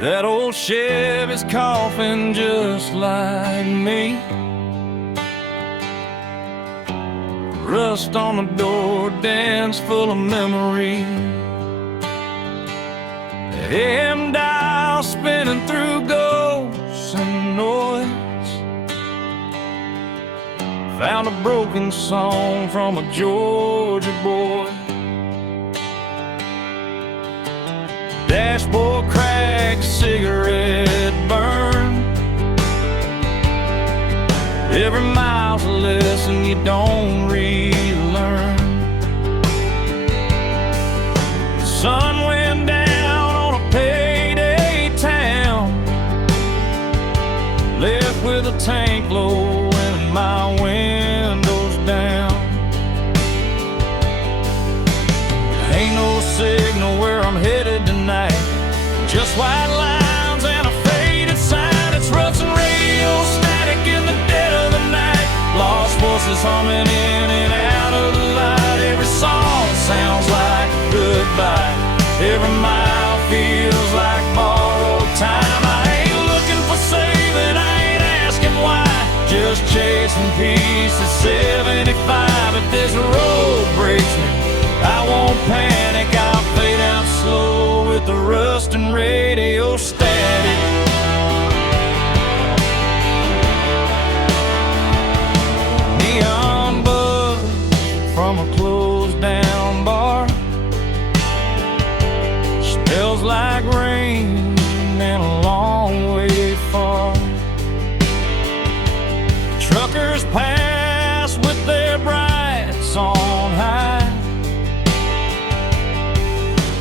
That old Chevy's coughing just like me. Rust on the door, dance full of memory. AM dial spinning through ghosts and noise. Found a broken song from a Georgia boy. Dashboard crack, cigarette burn. Every mile's a lesson you don't relearn. The sun went down on a payday town, left with a tank low and my windows down. Ain't no signal where I'm headed tonight, just white lines and a faded sign. It's Russian radio static in the dead of the night. Lost voices humming in and out of the light. Every song sounds like goodbye. Every mile feels like borrowed time. I ain't looking for saving, I ain't asking why. Just chasing peace at 75. If this road breaks me, I won't panic, I'll fade out slow with the rust and radio static. Neon buzz from a closed down bar. Smells like rain and a long way far. Truckers pass with their brights on high,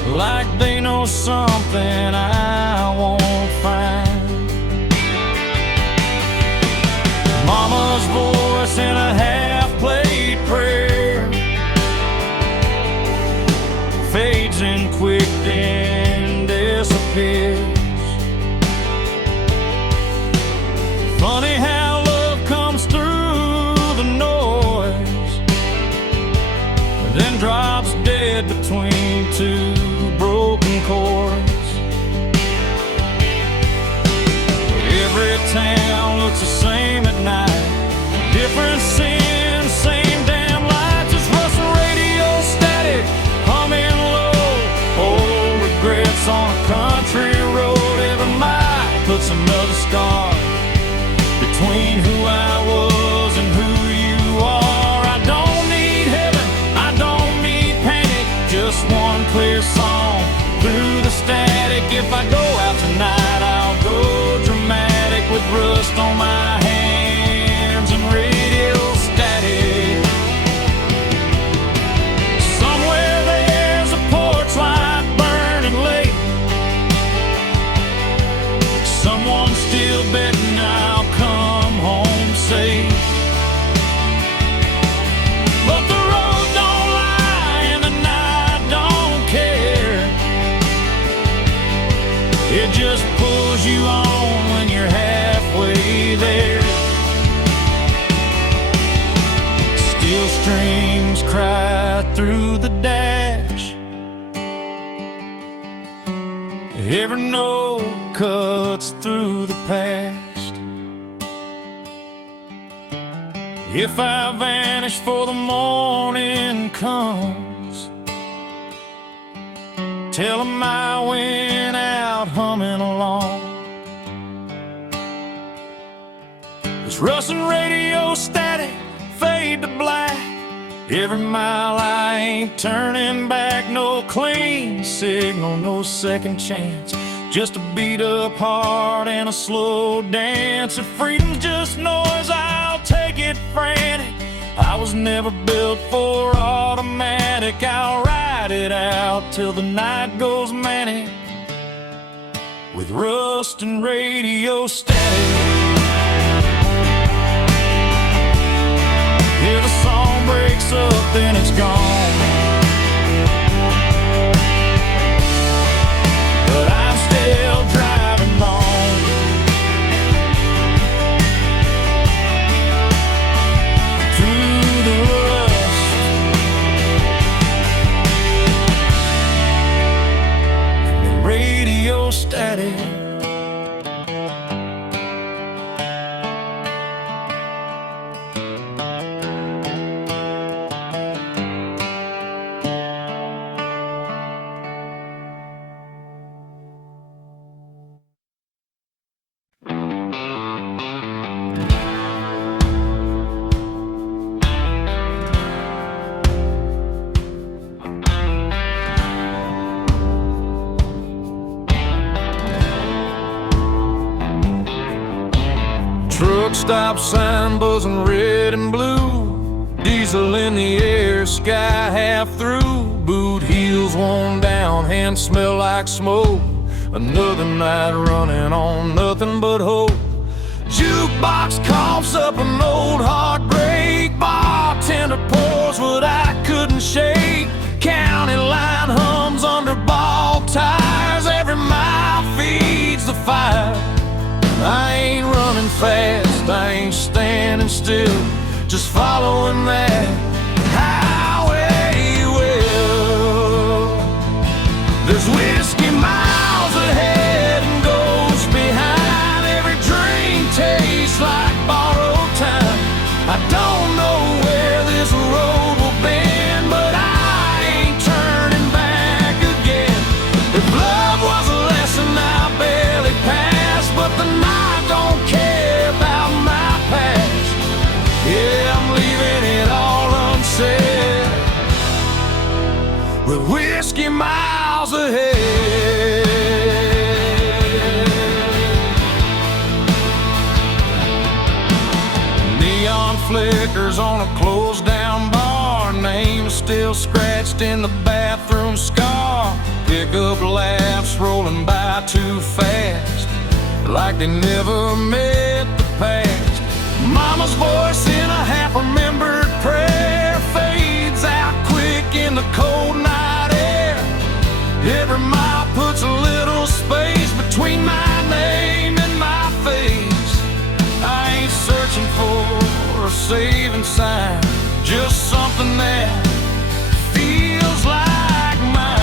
like they know something I won't find. Mama's voice in a half-played prayer fades in quick then disappears. Funny how love comes through the noise, then drops dead between two broken chords. Every town looks the same at night, different sins, same damn lights. It's Russian radio static, humming low. Old regrets on a country road. Every mile puts another scar between who I was and who you are. I don't need heaven, I don't need panic, just one clear song through the static. If I go out tonight, I'll go dramatic with rust on my hands and radio static. Somewhere there's a porch light burning late. Someone's still betting I'll come home safe. But the road don't lie and the night don't care. It just pulls you on when you're halfway there. Steel strings cry through the dash. Every note cuts through the past. If I vanish for the morning comes, tell 'em I went out humming along. It's Russian radio static, fade to black. Every mile I ain't turning back. No clean signal, no second chance, just a beat up heart and a slow dance. If freedom's just noise, I'll take it frantic. I was never built for automatic. I'll ride it out till the night goes manic with rust and radio static. If a song breaks up, then it's gone. But I'm still driving on through the rust. The radio static. Truck stop sign buzzing red and blue, diesel in the air, sky half through. Boot heels worn down, hands smell like smoke. Another night running on nothing but hope. Jukebox coughs up an old heartbreak. Bartender pours what I couldn't shake. County line hums under ball tires. Every mile feeds the fire. I ain't running fast, I ain't standing still, just following that highway will. There's whiskey miles ahead and ghosts behind. Every drink tastes like borrowed time. I don't know where this road will bend, but I ain't turning back again. If love was a lesson I barely passed, but the night don't care about my past. Yeah, I'm leaving it all unsaid, with whiskey miles ahead. Neon flickers on a closed down bar, name still scratched in the bathroom scar. Pickup laughs rolling by too fast, like they never met the past. Mama's voice in a half-remembered prayer fades out quick in the cold night air. Every mile puts a little space between my name and my face. I ain't searching for a saving sign, just something that feels like mine.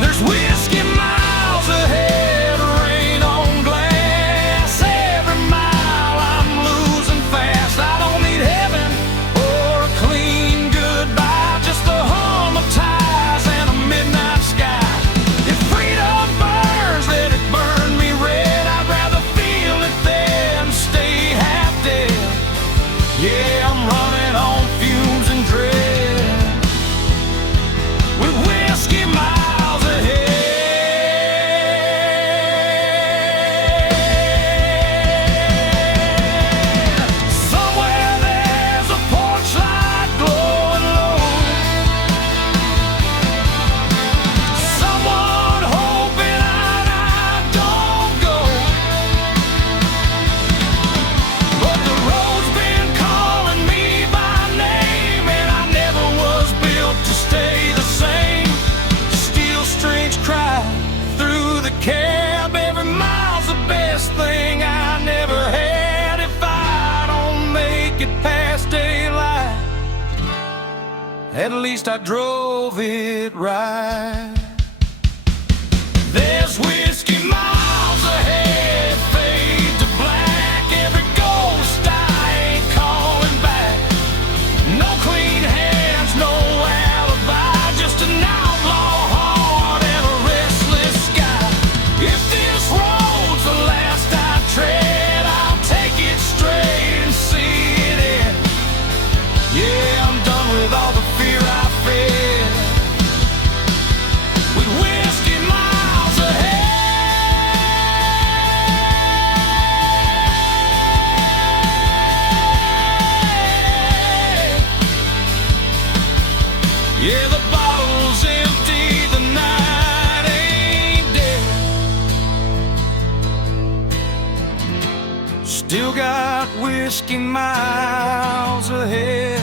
There's whiskey miles ahead, rain on glass. Every mile I'm losing fast. I don't need heaven or a clean goodbye, just a hum of tires and a midnight sky. If freedom burns, let it burn me red. I'd rather feel it than stay half dead. Yeah, I'm running on fumes and dread, with whiskey miles ahead. Somewhere there's a porch light glowing low, someone hoping I don't go. But the road's been calling me by name, and I never was built to stay the same. Steel strings cry through the cab. Every mile's the best thing I never had. If I don't make it past daylight, at least I drove it right. There's whiskey miles ahead, fade to black. Every ghost I ain't calling back. No clean hands, no alibi, just an outlaw heart and a restless sky. If this road's the last I tread, I'll take it straight and see it end. Yeah, I'm done with all the fear I fed, with whiskey miles ahead. Yeah, the bottle's empty, the night ain't dead. Still got whiskey miles ahead.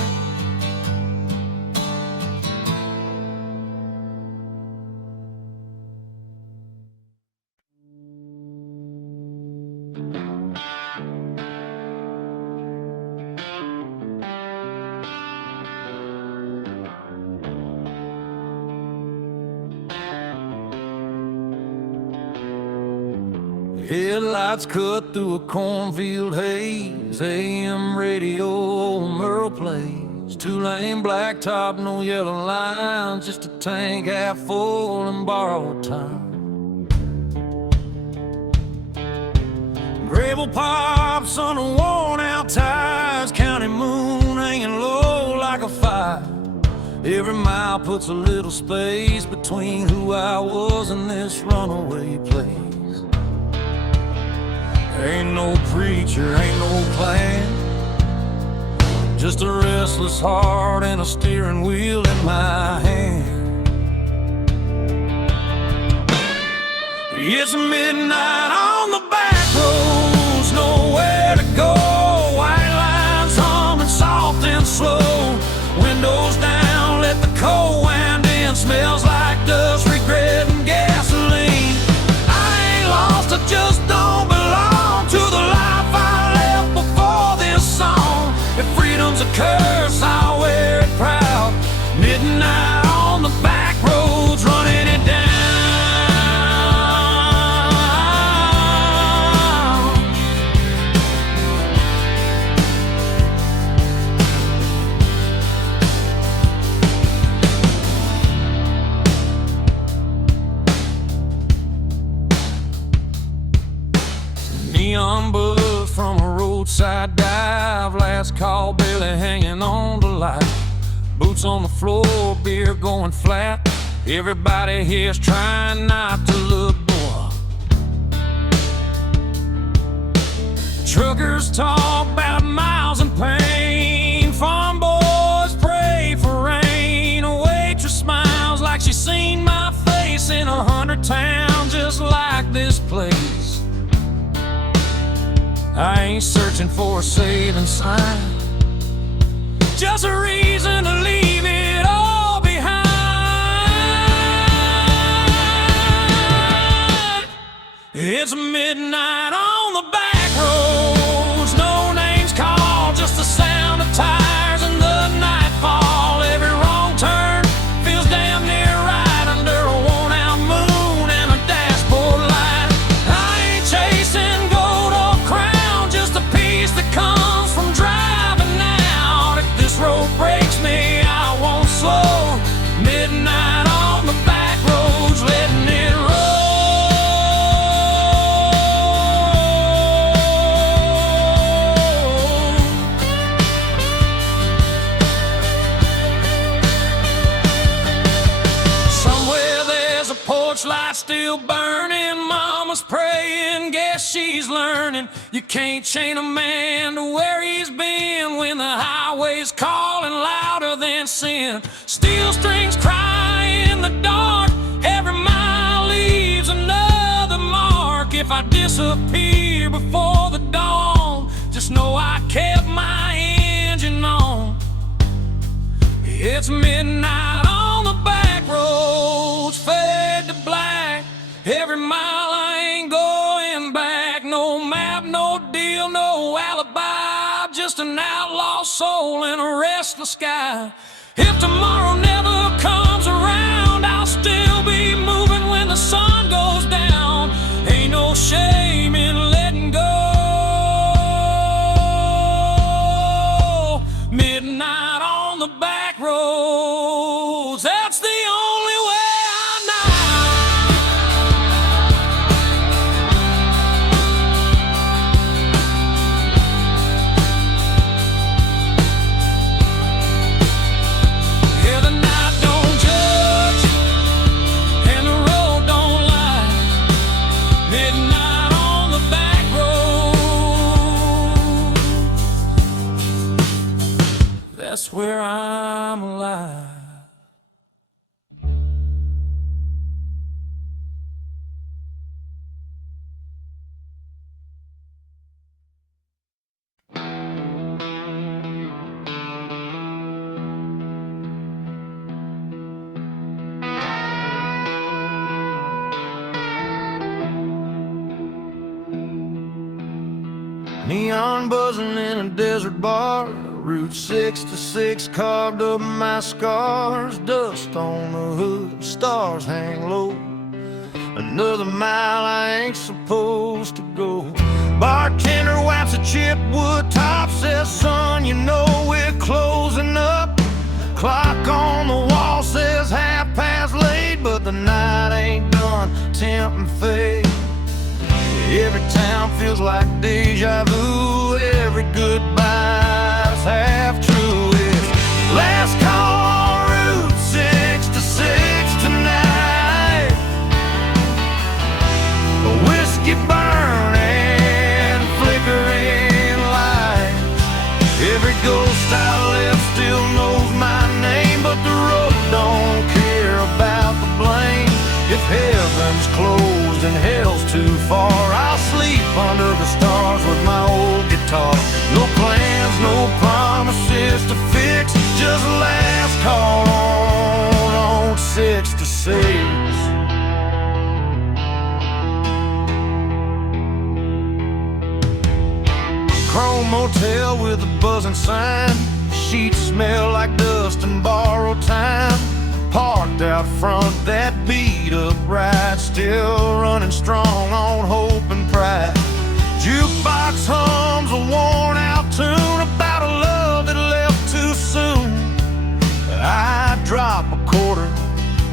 Headlights cut through a cornfield haze. AM radio, old Merle plays. Two-lane blacktop, no yellow lines, just a tank half full and borrowed time. Gravel pops on the worn-out tires. County moon hanging low like a fire. Every mile puts a little space between who I was and this runaway place. Ain't no preacher, ain't no plan, just a restless heart and a steering wheel in my hand. It's midnight on the back roads, nowhere to go. White lines humming soft and slow. Windows down, let the cold wind in. Smells like dust, regret, and gasoline. I ain't lost, I just don't belong to the life I left before this song. If freedom's a curse, I'll wear it proud. Midnight on the back roads, running it down. Neon buzz from a roadside dive. Last call, barely hanging on to life. Boots on the floor, beer going flat. Everybody here's trying not to look poor. Truckers talk about miles and pain. Farm boys pray for rain. A waitress smiles like she's seen my face in 100 towns just like this place. I ain't searching for a saving sign, just a reason to leave it all behind. It's midnight on the back roads, no names called, just the sound of tires and the nightfall. Every wrong turn feels damn near right under a worn-out moon and a dashboard light. I ain't chasing gold or crown, just a piece that comes from driving out. If this road breaks me, I won't slow. Midnight on the back roads, letting it roll. Somewhere there's a porch light still burning. Mama's praying, guess she's learning. You can't chain a man to where he's been when the highway's calling louder than sin. Steel strings cry in the dark, every mile leaves another mark. If I disappear before the dawn, just know I kept my engine on. It's midnight on the back roads, fade to black. Every mile I ain't going back. No map, no deal, no alibi. Just an outlaw soul in a restless sky. If tomorrow never comes around, I'll still be moving when the sun goes down. Ain't no shame in letting go. Midnight on the back roads, that's the only way I know. Yeah, the night don't judge and the road don't lie. Midnight on the back road, that's where I'm alive. Neon buzzing in a desert bar, Route 66 carved up my scars. Dust on the hood, stars hang low. Another mile I ain't supposed to go. Bartender wipes a chipped wood top, says, son, you know we're closing up. Clock on the wall says 8:30, but the night ain't done, tempting fate. Every town feels like deja vu. Every goodbye's half true. It's last call on Route 66 tonight. A whiskey burning far. I'll sleep under the stars with my old guitar. No plans, no promises to fix, just last call on 6 to 6. Chrome motel with a buzzing sign. Sheets smell like dust and borrowed time. Parked out front, that beat up ride, still running strong on hope and pride. Jukebox hums a worn out tune about a love that left too soon. I drop a quarter,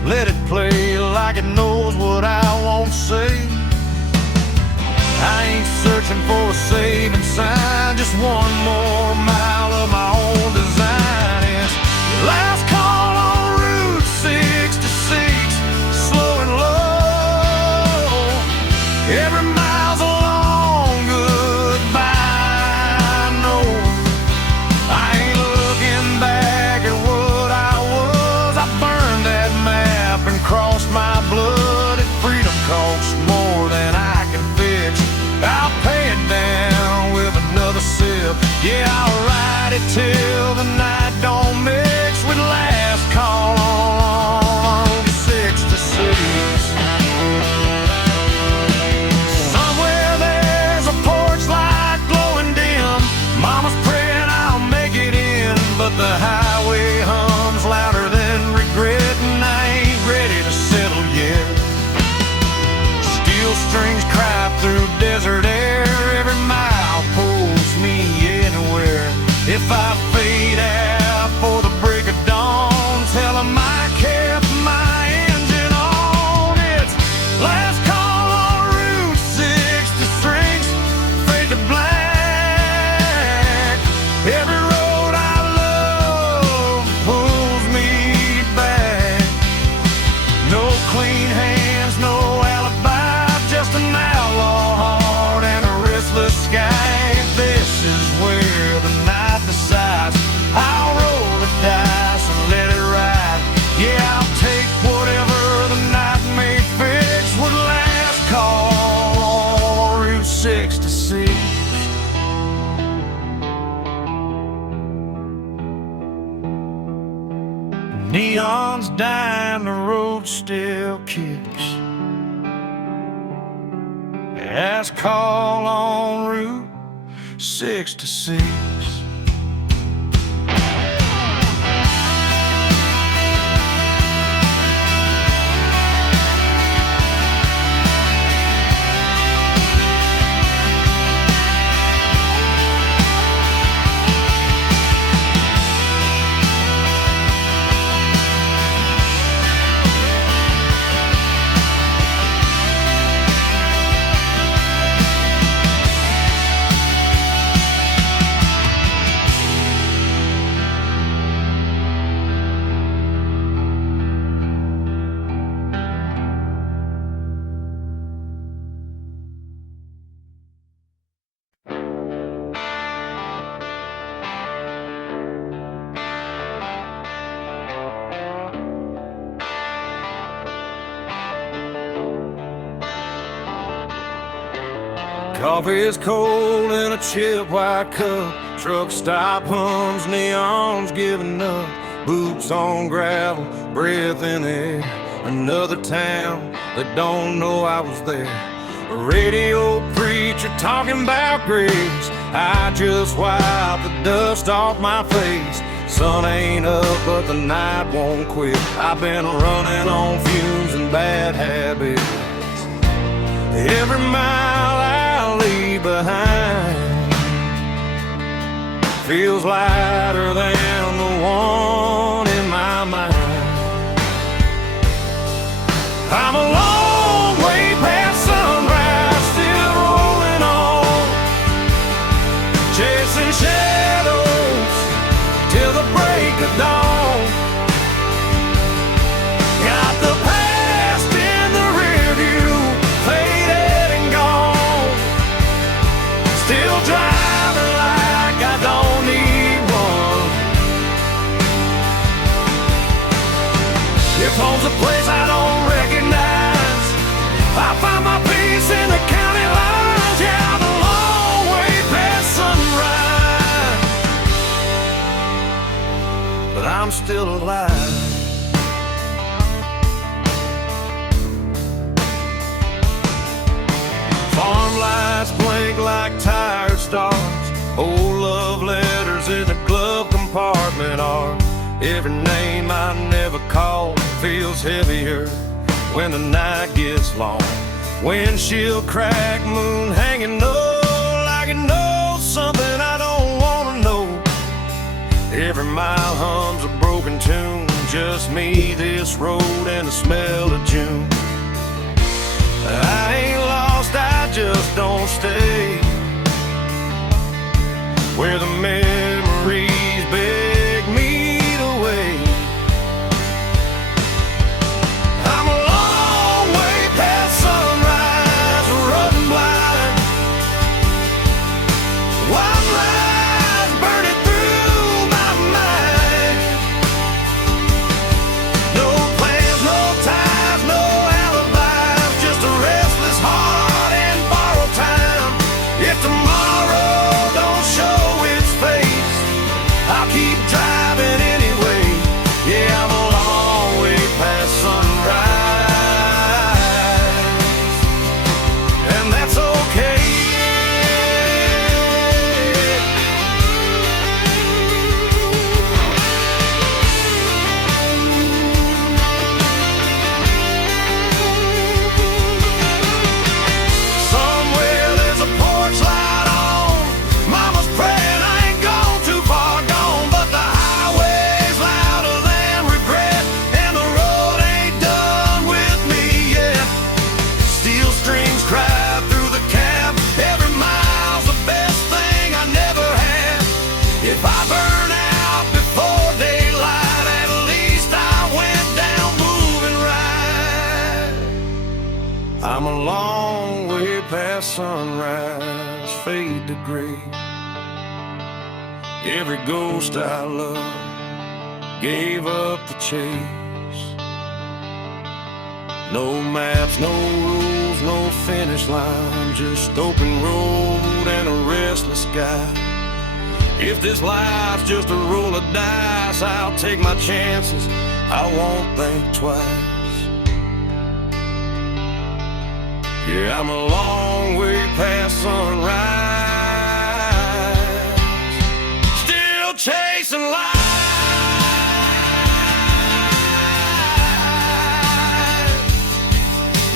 let it play like it knows what I won't say. I ain't searching for a saving sign, just one more mile of my own design. It's last call on Route 66, slow and low. Every mile's a long goodbye. No, I ain't looking back at what I was. I burned that map and crossed my blood. If freedom costs more than I can fix, I'll pay it down with another sip. Yeah, I'll ride it till the night don't mix with last call on 6 to 6. Somewhere there's a porch light glowing dim. Mama's praying I'll make it in, but the highway hums louder than regret, and I ain't ready to settle yet. Steel strings cry through desert air. Every mile pulls me anywhere. If I fade out for the break of dawn, tell 'em I kept my engine on. It's last call on Route 66, fade to black. Every road I love pulls me back. No clean hands, no alibi, just an outlaw heart and a restless sky. This is where the night decides. I'll roll the dice and let it ride. Yeah, I'll take whatever the night may fix with last call on Route 66. Neon's dying, the road still kicks. Last call on Route 66. Coffee is cold in a chip white cup. Truck stop hums, neon's giving up. Boots on gravel, breath in the air. Another town that don't know I was there. A radio preacher talking about grace. I just wiped the dust off my face. Sun ain't up, but the night won't quit. I've been running on fumes and bad habits. Every mile I leave behind feels lighter than the one in my mind. I'm a long way past sunrise, still rolling on, chasing shadows till the break of dawn. Got the past in the rear view, faded and gone. Still driving like I don't need one. If home's a place I don't recognize, I find my peace in the county still alive. Farm lights blink like tired stars. Old love letters in the glove compartment are. Every name I never called feels heavier when the night gets long. Windshield crack, moon hanging low, like it knows something I don't wanna know. Every mile hums a broken tune, just me, this road, and the smell of June. I ain't lost, I just don't stay where the memories beg me to wait. I'm a long way past sunrise, running blind. White lies burning through my mind. No plans, no ties, no alibis, just a restless heart and borrowed time. If tomorrow don't show its face, I'll keep driving anyway. Yeah, I'm a long way past sunrise, and that's okay. Somewhere there's a porch light on. Mama's praying I ain't gone too far gone, but the highway's louder than regret, and the road ain't done with me yet. Steel strings cry through the cab. Every mile's the best thing I never had. If I burn out before daylight, at least I went down moving right. I'm a long way past sunrise, fade to gray. Every ghost I love gave up the chase. No maps, no rules, no finish line, just open road and a restless sky. If this life's just a roll of dice, I'll take my chances, I won't think twice. Yeah, I'm a long way past sunrise, still chasing life.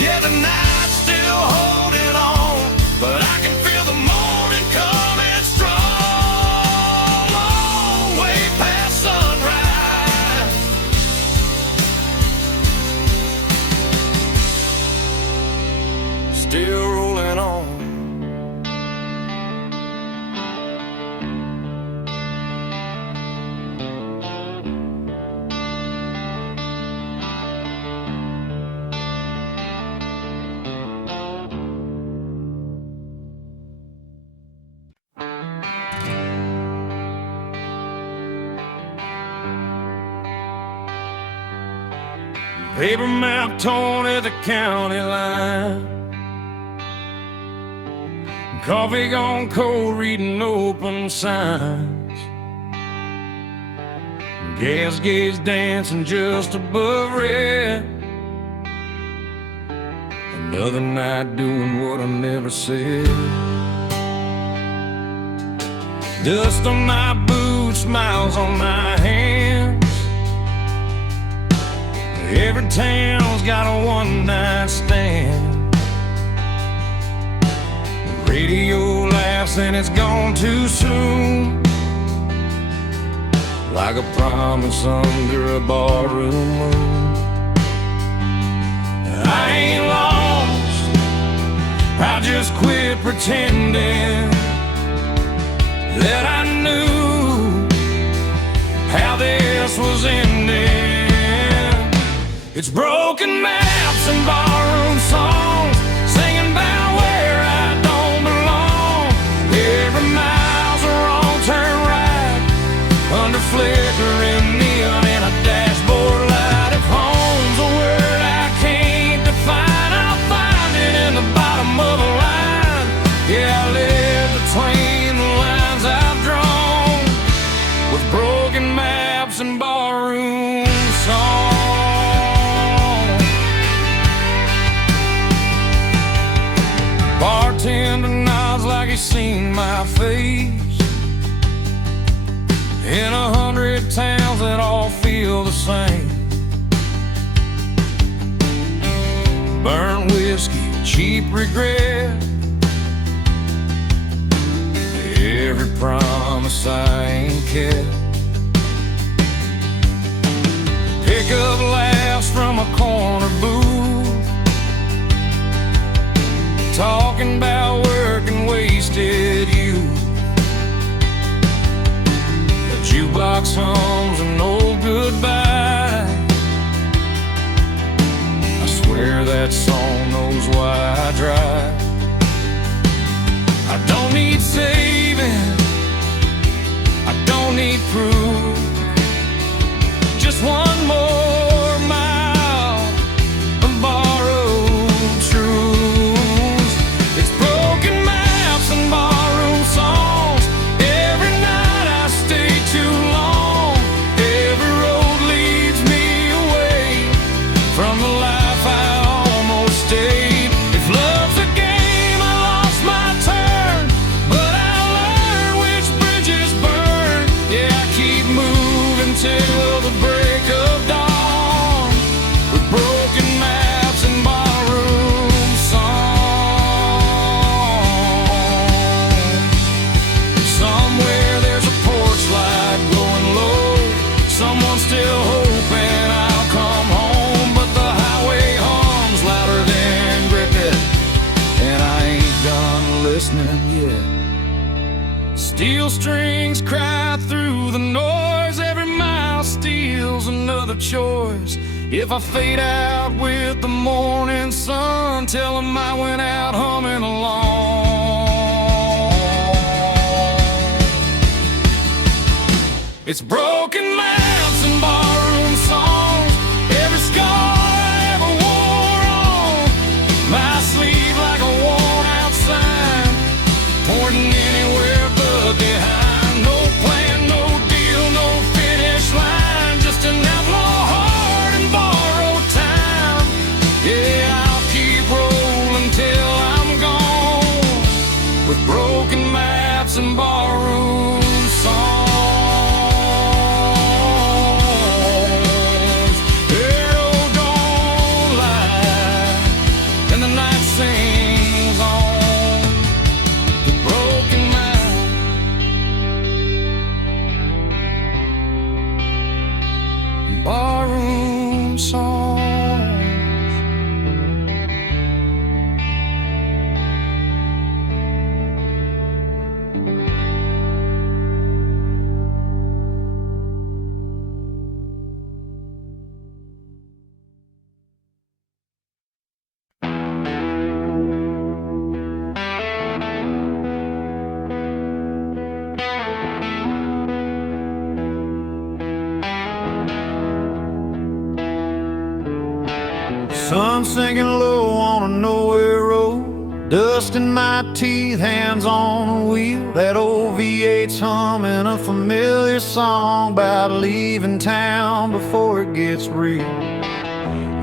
Yeah, the night's still holding on, but I can feel the morning coming strong. Long way past sunrise, still rolling on. Paper map torn at the county line. Coffee gone cold, reading open signs. Gas gauge dancing just above red. Another night doing what I never said. Dust on my boots, smiles on my hands. Every town's got a one-night stand. The radio laughs and it's gone too soon, like a promise under a barroom moon. I ain't lost, I just quit pretending that I knew how this was ending. It's broken maps and barroom songs, singing about where I don't belong. Every mile's a wrong turn right, under flickering neon and a dashboard light. If home's a word I can't define, I'll find it in the bottom of a line. Yeah, I live between the lines I've drawn, with broken maps and barroom already seen my face in 100 towns that all feel the same. Burnt whiskey, cheap regret, every promise I ain't kept. Pick up laughs from a corner booth, talking about work and wasted youth. The jukebox hums an old goodbye. I swear that song knows why I drive. I don't need saving, I don't need proof, just one more mile of borrowed truths. It's broken maps and barroom songs. Every night I stay too long. Every road leads me away from the life I almost stayed. If love's a game, I lost my turn, but I learned which bridges burn. Yeah, I keep moving till the break of dawn, with broken maps and barroom songs. Somewhere there's a porch light glowing low, someone still hoping I'll come home. But the highway hums louder than cricket, and I ain't done listening yet. Steel strings cry through the noise, every mile steals another choice. If I fade out with the morning sun, tell 'em I went out humming along. It's broken maps and barroom songs, every scar I ever wore on my sleeve like a worn out sign, pointing anywhere but behind. No plan, no deal, no finish line, just an outlaw heart and borrowed time. Yeah, I'll keep rolling till I'm gone, with broken maps and barroom songs. Arrow don't lie, and the night sings on, the broken map, barroom songs. Sun sinking low on a nowhere road, dust in my teeth, hands on the wheel. That old V8's humming a familiar song about leaving town before it gets real.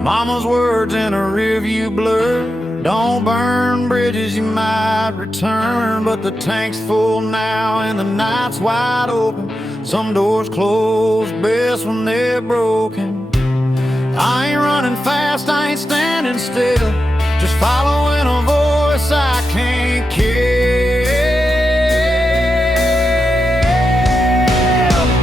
Mama's words in a rearview blur, don't burn bridges, you might return. But the tank's full now and the night's wide open. Some doors close best when they're broken. I ain't running fast, I ain't standing still, just following a voice I can't kill.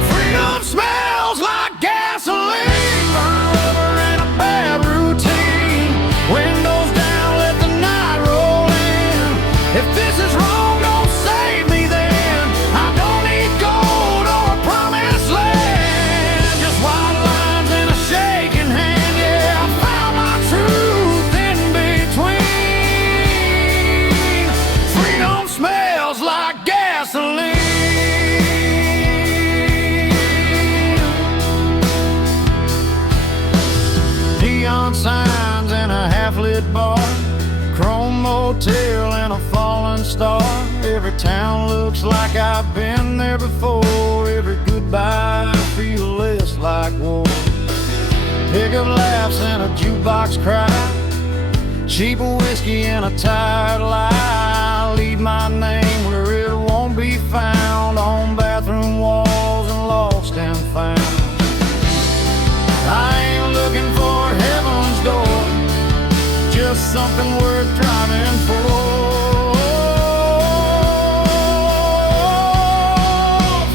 Freedom smells like gasoline, burn rubber and a bad routine. Windows down, let the night roll in. If this is wrong, don't save me then. I don't need gold or a promised land, just white lines and a shaking hand. Yeah, I found my truth in between. Freedom smells like gasoline. Neon signs in a half-lit bar, chrome motel and a fallen star. Every town looks like I've been there before. Every goodbye feels less like war. Pick up laughs and a jukebox cry, cheap whiskey and a tired lie. Leave my name something worth driving for.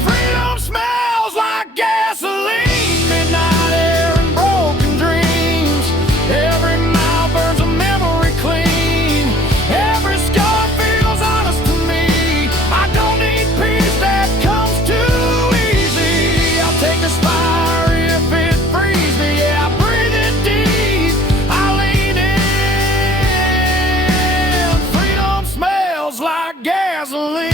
Freedom smells like gasoline, midnight air and broken dreams. Every mile burns a memory clean. Every scar feels honest to me. I don't need peace that comes too easy. I'll take this fire if it frees me. Yeah, I breathe it deep, I lean in. Freedom smells like gasoline.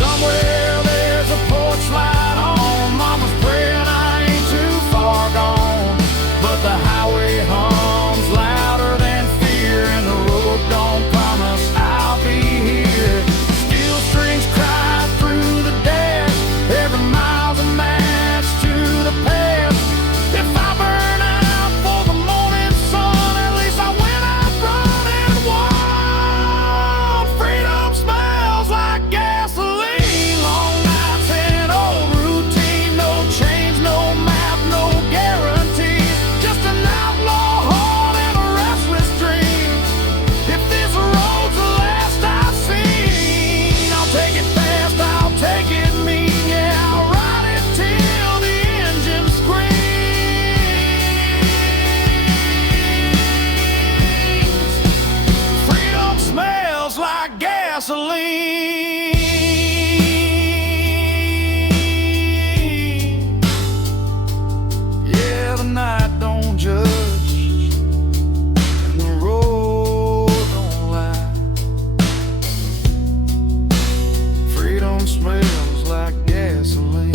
Somewhere there's a porch light on. Mama's praying I ain't too far gone. But the highway hums louder than fear, and the road don't promise I'll be here. Steel strings cry through the dash. Every mile's a match to the past. If I burn out for the morning sun, at least I went out running wild. Freedom smells like gasoline. Long nights and old routine. No change, no map, no guarantees. Just an outlaw heart and a restless dream. If this road's the last I've seen, I'll take it fast, I'll take it mean. Yeah, I'll ride it till the engine screams. Freedom smells like gasoline. Yeah, the night don't judge, and the road don't lie. Freedom smells like gasoline.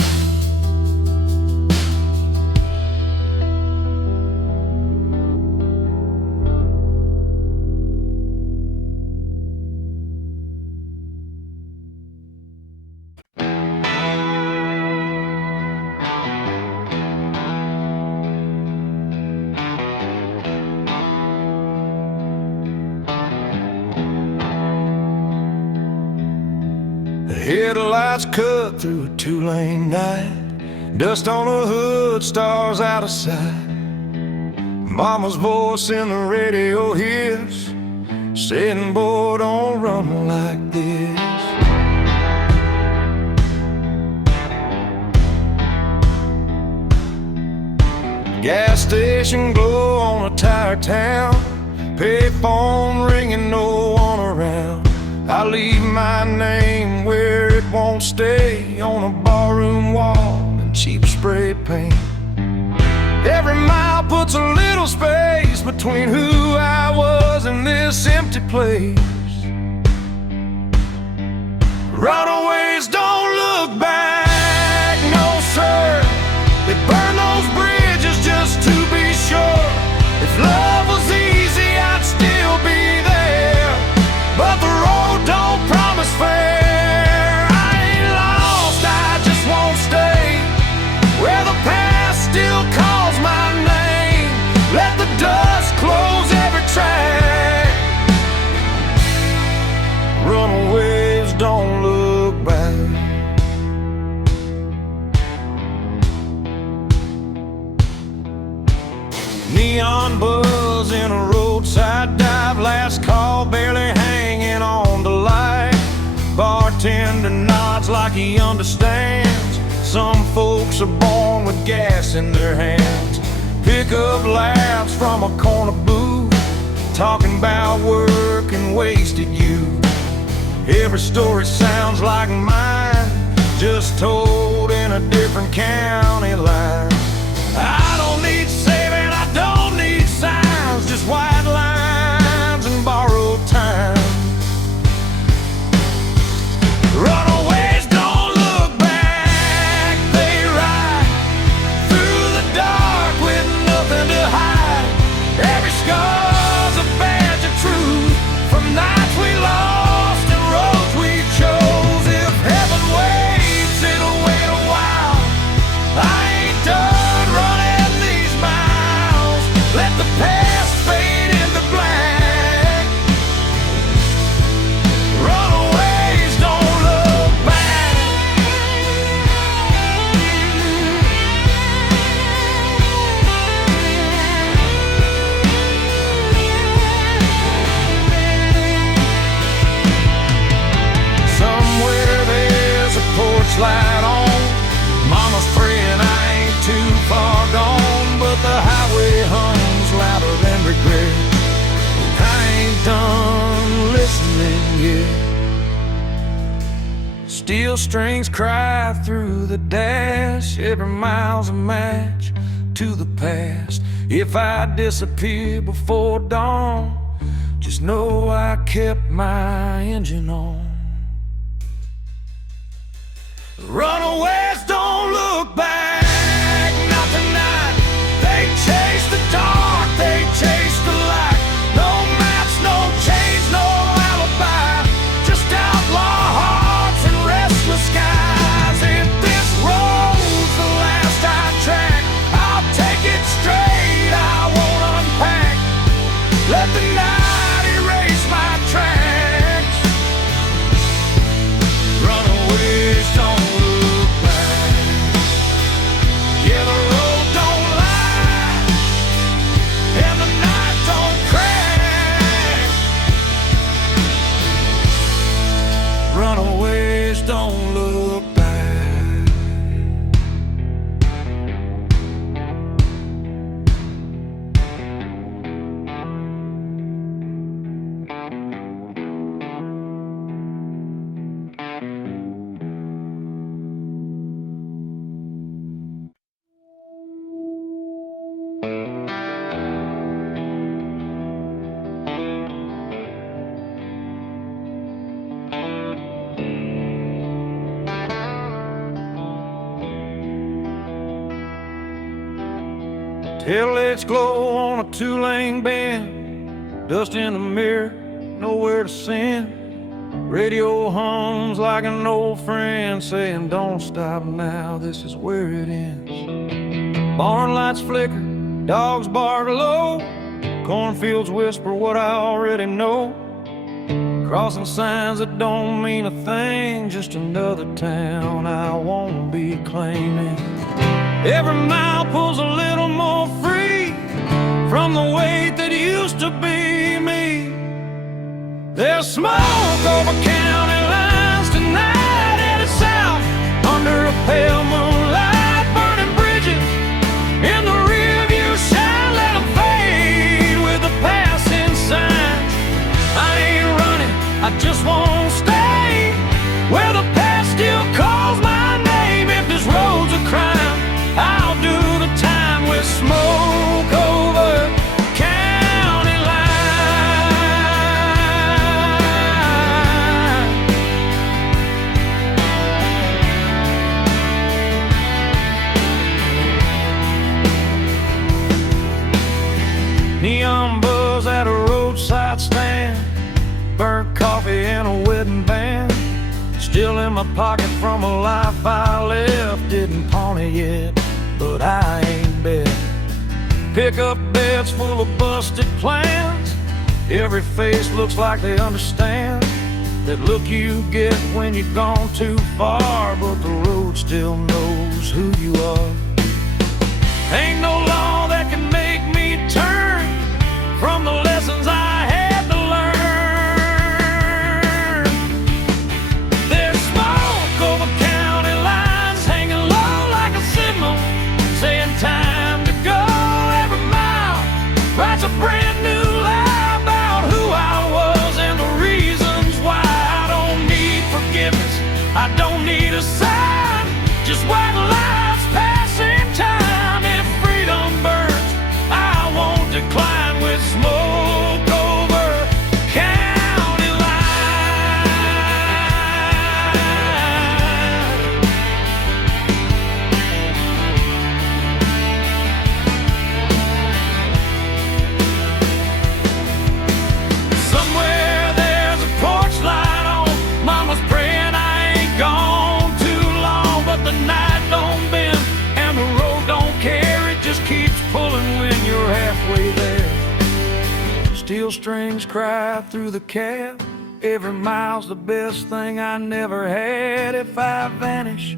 The headlights cut through a two-lane night. Dust on the hood, stars out of sight. Mama's voice in the radio hears, saying, boy, don't run like this. Gas station glow on a tired town. Payphone ringing, no one around. I leave my name where it won't stay, on a barroom wall in cheap spray paint. Every mile puts a little space between who I was and this empty place. Runaways don't look back, no sir. They burn those bridges just to be sure. If love was easy, I'd still be there. But the road don't promise fair. I ain't lost, I just won't stay where the past still calls my name. Let the dust close every track. Runaways don't look back. Neon buzz in a roadside dive. Last call barely hanging on the light. Bartender nods like he understands. Some folks are born with gas in their hands. Pickup laughs from a corner booth, talking about work and wasted youth. Every story sounds like mine, just told in a different county line. I don't need saving, I don't need signs, just white lines and borrowed time. Runaways don't look back, they ride through the dark with nothing to hide. Every scar's a badge of truth, from nights we lost and roads we chose. If heaven waits, it'll wait a while. I ain't done running light on. Mama's praying I ain't too far gone, but the highway hums louder than regret. I ain't done listening yet. Steel strings cry through the dash. Every mile's a match to the past. If I disappear before dawn, just know I kept my engine on. Runaways don't look back, not tonight. They chase the dark, they chase the light. No maps, no chains, no alibi, just outlaw hearts and restless skies. If this road's the last I track, I'll take it straight, I won't unpack. Let the night erase my tracks. Runaways don't look back. Yeah, the road don't lie, and the night don't crack. Runaways don't look back. Taillights glow on a two-lane bend, dust in the mirror, nowhere to send. Radio hums like an old friend saying, don't stop now, this is where it ends. Barn lights flicker, dogs bark low, cornfields whisper what I already know. Crossing signs that don't mean a thing, just another town I won't be claiming. Every mile pulls a little more free from the weight that used to be me. There's smoke over county lines tonight, headed south under a pale moonlight. Burning bridges in the rearview shine, let them fade with the passing signs. I ain't running, I just won't stay where the past still calls my name. If this road's a crime, I'll do the time with smoke over county line. Neon buzz at a roadside stand, burnt coffee and a wedding band. Still in my pocket from a life I left. Didn't pawn it yet, but I ain't bet. Pickup beds full of busted plans. Every face looks like they understand that look you get when you've gone too far, but the road still knows who you are. Ain't no law that can make me turn from the lessons I had to learn. There's smoke over county lines, hanging low like a signal, saying time to go. Every mile writes a brand new lie about who I was and the reasons why. I don't need forgiveness, I don't need a sign, just white lights passing time. If freedom burns, I won't decline with smoke over county line. Somewhere there's a porch light on, mama's praying I ain't gone too long, but the night don't bend and the road don't care, it just keeps pulling when you're halfway there. Steel strings cry through the cab, every mile's the best thing I never had. If I vanish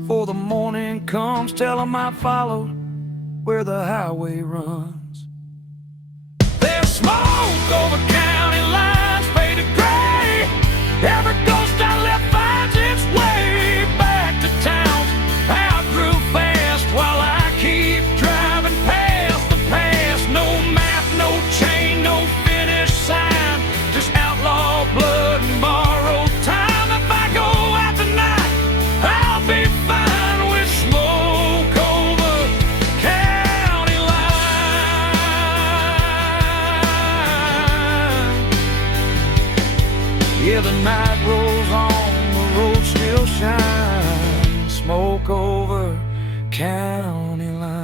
before the morning comes, tell 'em I followed where the highway runs. There's smoke over county lines, faded gray. Every ghost I left finds its way back. Yeah, the night rolls on, the road still shines, smoke over county lines.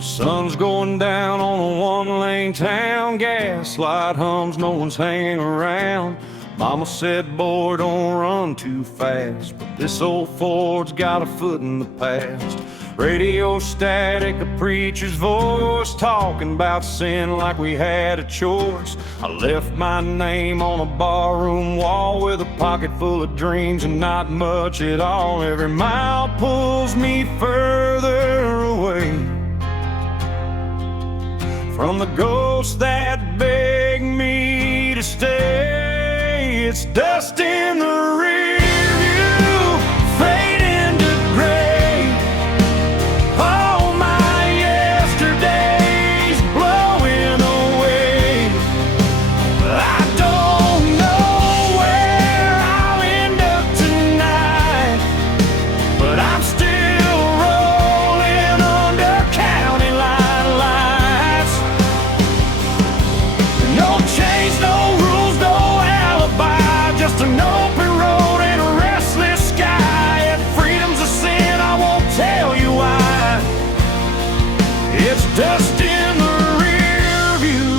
Sun's going down on a one-lane town, gaslight hums, no one's hanging around. Mama said, boy, don't run too fast, but this old Ford's got a foot in the past. Radio static, a preacher's voice, talking about sin like we had a choice. I left my name on a barroom wall with a pocket full of dreams and not much at all. Every mile pulls me further away from the ghosts that beg me to stay. It's dust in the rear view, fading to gray. All my yesterdays blowing away. I don't know where I'll end up tonight, but I'm still rolling under county line lights. No chains, no rules, no alibi, just an open road and a restless sky. If freedom's a sin, I won't tell you why. It's dust in the rear view,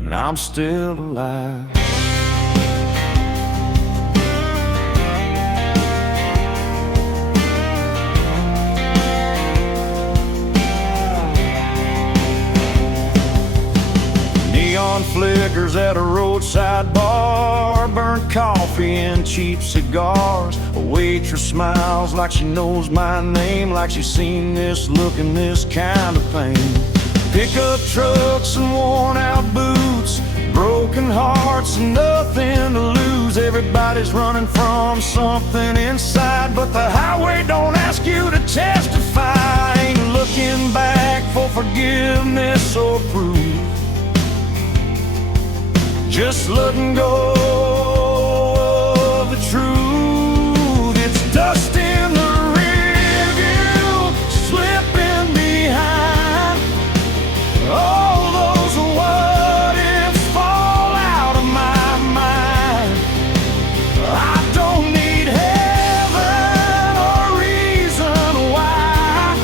and I'm still alive. Neon flickers at a roadside bar, burnt coffee and cheap cigars. A waitress smiles like she knows my name, like she's seen this look and this kind of pain. Pickup trucks and worn out boots, broken hearts and nothing to lose. Everybody's running from something inside, but the highway don't ask you to testify. Ain't looking back for forgiveness or proof, just letting go of the truth. It's dust in the rear view, slipping behind. All those what ifs fall out of my mind. I don't need heaven or reason why,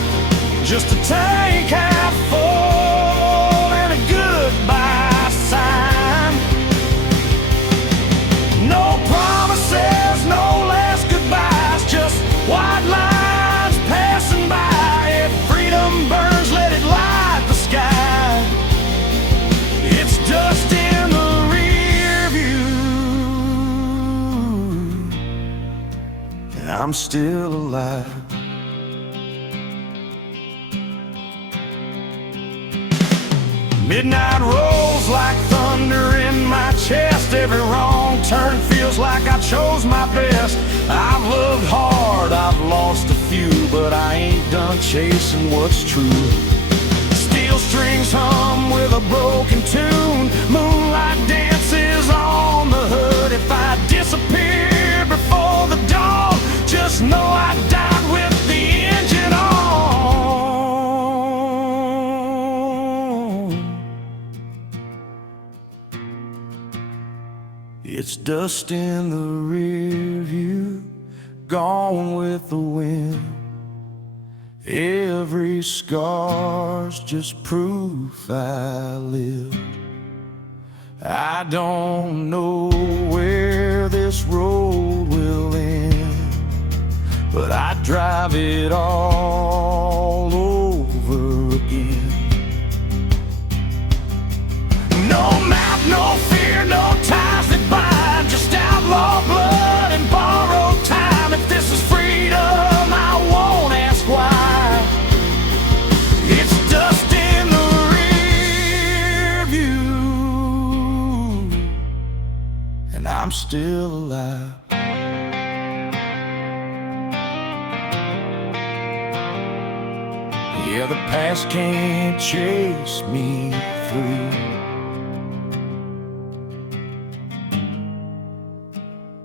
just a tank half full and a goodbye sign. No promises, no last goodbyes, just white lines passing by. If freedom burns, let it light the sky. It's dust in the rear view, and I'm still alive. Midnight rolls like thunder in my chest. Every wrong turn feels like I chose my best. I've loved hard, I've lost a few, but I ain't done chasing what's true. Steel strings hum with a broken tune, moonlight dances on the hood. If I disappear before the dawn, just know I died with the engine on. It's dust in the rear view, gone with the wind. Every scar's just proof I lived. I don't know where this road will end, but I drive it all over again. No map, no fear, no ties that bind, just outlaw blood and borrowed time. If this is freedom, I won't ask why. It's I'm still alive. Yeah, the past can't chase me free.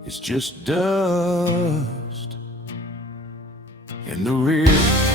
It's just dust in the rear.